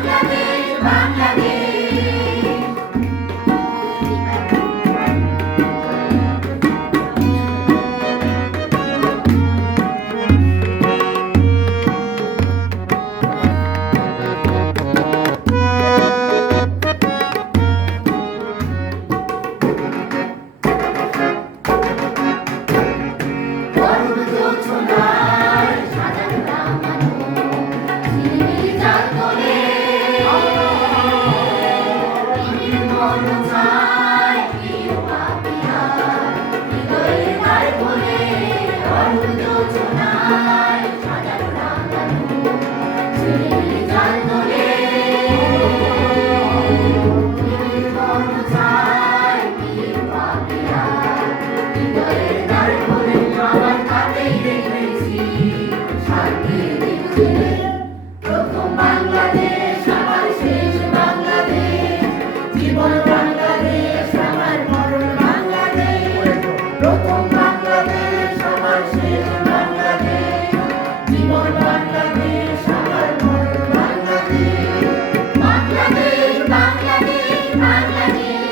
Bangladesh Bangladesh